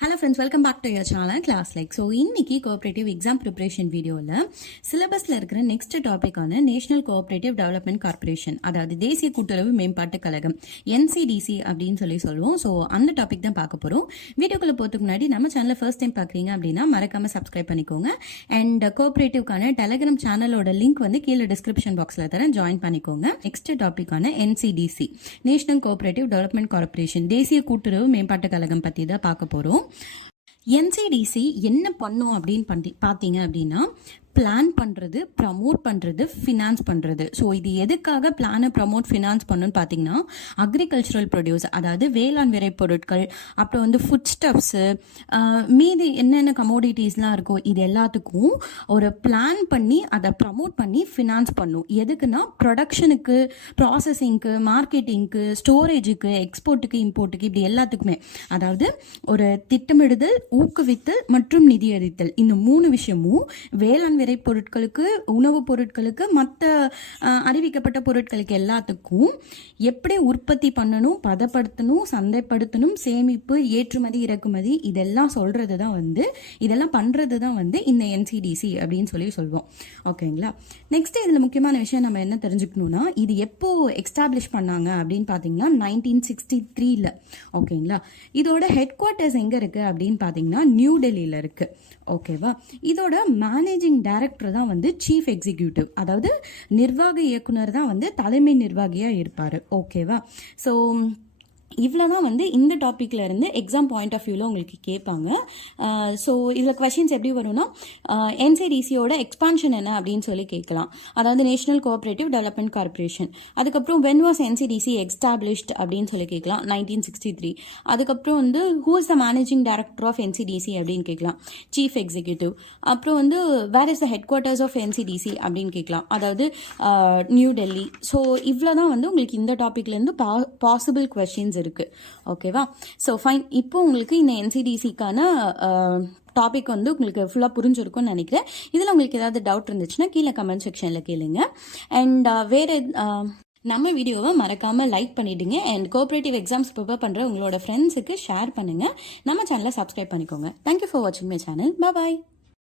Hello friends, welcome back to your channel class like. So இன்னைக்கு cooperative exam preparation வீடியோவில் சிலபஸில் இருக்கிற next டாப்பிக்கான நேஷனல் கோஆப்ரேட்டிவ் டெவலப்மெண்ட் கார்பரேஷன், அதாவது தேசிய கூட்டுறவு மேம்பாட்டு கழகம், NCDC அப்படின்னு சொல்லுவோம். ஸோ அந்த டாபிக் தான் பார்க்க போகிறோம். வீடியோக்குள்ளே போகிறதுக்கு முன்னாடி நம்ம சேனலை ஃபர்ஸ்ட் டைம் பார்க்குறீங்க அப்படின்னா மறக்காமல் சப்ஸ்கிரைப் பண்ணிக்கோங்க. அண்ட் கோஆப்ரேட்டிவ்க்கான டெலிகிராம் சேனலோட லிங்க் வந்து கீழே டிஸ்கிரிப்ஷன் பாக்ஸில் தரேன், ஜாயின் பண்ணிக்கோங்க. நெக்ஸ்ட் டாப்பிக்கான NCDC, national cooperative development corporation, தேசிய கூட்டுறவு மேம்பாட்டு கழகம் பற்றி தான் பார்க்க போகிறோம். NCDC என்ன பண்ணும் அப்படின்னு பார்த்தீங்க அப்படின்னா, பிளான் பண்ணுறது, ப்ரமோட் பண்ணுறது, ஃபினான்ஸ் பண்ணுறது. ஸோ இது எதுக்காக பிளானை ப்ரமோட் ஃபினான்ஸ் பண்ணுன்னு பார்த்தீங்கன்னா, அக்ரிகல்ச்சரல் ப்ரொடியூஸ், அதாவது வேளாண் விளைபொருட்கள், அப்புறம் வந்து ஃபுட் ஸ்டப்ஸு, மீதி என்னென்ன கமோடிட்டிஸ்லாம் இருக்கோ இது எல்லாத்துக்கும் ஒரு பிளான் பண்ணி அதை ப்ரமோட் பண்ணி ஃபினான்ஸ் பண்ணும். எதுக்குன்னா ப்ரொடக்ஷனுக்கு, ப்ராசஸிங்க்கு, மார்க்கெட்டிங்க்கு, ஸ்டோரேஜுக்கு, எக்ஸ்போர்ட்டுக்கு, இம்போர்ட்டுக்கு, இப்படி எல்லாத்துக்குமே. அதாவது ஒரு திட்டமிடுதல், ஊக்குவித்தல் மற்றும் நிதியளித்தல், இந்த 3 விஷயமும் வேளாண் பொருட்களுக்கு, உணவுப் பொருட்களுக்கு, மற்ற அறிவிக்கப்பட்ட பொருட்களுக்கு எல்லாத்துக்கும் எப்படி உற்பத்தி பண்ணணும், பதப்படுத்தணும், சந்தைப்படுத்தணும், சேமிப்பு, ஏற்றுமதி, இறக்குமதி, இதெல்லாம் சொல்றது தான் வந்து, இதெல்லாம் பண்றது தான் வந்து இந்த NCDC அப்படின்னு சொல்லுவோம். ஓகேங்களா? நெக்ஸ்ட் இதுல முக்கியமான விஷயம் நம்ம என்ன தெரிஞ்சுக்கணும்னா, இது எப்போ எஸ்டாப்ளிஷ் பண்ணாங்க அப்படின்னு பாத்தீங்கன்னா 1963ல. ஓகேங்களா? இதோட ஹெட் குவார்ட்டர்ஸ் எங்க இருக்கு அப்படின்னு பாத்தீங்கன்னா நியூ டெல்லியில இருக்கு. ஓகேவா? இதோட மேனேஜிங் டைரக்டர் தான் வந்து சீஃப் எக்ஸிக்யூட்டிவ், அதாவது நிர்வாக இயக்குனர் தான் வந்து தலைமை நிர்வாகியா இருப்பாரு. ஓகேவா? ஸோ இவ்வளோதான் வந்து இந்த டாப்பிக்ல இருந்து எக்ஸாம் பாயிண்ட் ஆஃப் வியூவில் உங்களுக்கு கேட்பாங்க. ஸோ இதில் கொஷின்ஸ் எப்படி வரும்னா, NCDCயோட எக்ஸ்பான்ஷன் என்ன அப்படின்னு கேட்கலாம். அதாவது நேஷனல் கோஆப்ரேட்டிவ் டெவலப்மெண்ட் கார்பரேஷன். அதுக்கப்புறம் வென் வாஸ் NCDC எஸ்டாப்ளிஷ்ட் அப்படின்னு கேட்கலாம், 1963. அதுக்கப்புறம் வந்து who is the managing director of NCDC அப்படின்னு கேட்கலாம், சீஃப் எக்ஸிக்யூட்டிவ். அப்புறம் வந்து where is the headquarters of NCDC அப்படின்னு கேட்கலாம், அதாவது நியூ டெல்லி. ஸோ இவ்வளோதான் வந்து உங்களுக்கு இந்த டாப்பிக்லேருந்து பாசிபிள் கொஷின்ஸ் இருக்கு. ஓகேவா? So fine. இப்போ உங்களுக்கு இந்த NCDCக்கான டாபிக் வந்து உங்களுக்கு ஃபுல்லாக புரிஞ்சிருக்கும்னு நினைக்கிறேன். இதில் உங்களுக்கு ஏதாவது டவுட் இருந்துச்சுன்னா கீழே கமெண்ட் செக்ஷனில் கேளுங்க. அண்ட் வேறு நம்ம வீடியோவை மறக்காமல் லைக் பண்ணிவிடுங்க. அண்ட் கோஆப்ரேட்டிவ் எக்ஸாம்ஸ் ப்ரிப்பேர் பண்ணுற உங்களோட ஃப்ரெண்ட்ஸுக்கு ஷேர் பண்ணுங்கள். நம்ம சேனலை சப்ஸ்கிரைப் பண்ணிக்கோங்க. தேங்க்யூ ஃபார் வாட்சிங் மை சேனல். பாய்.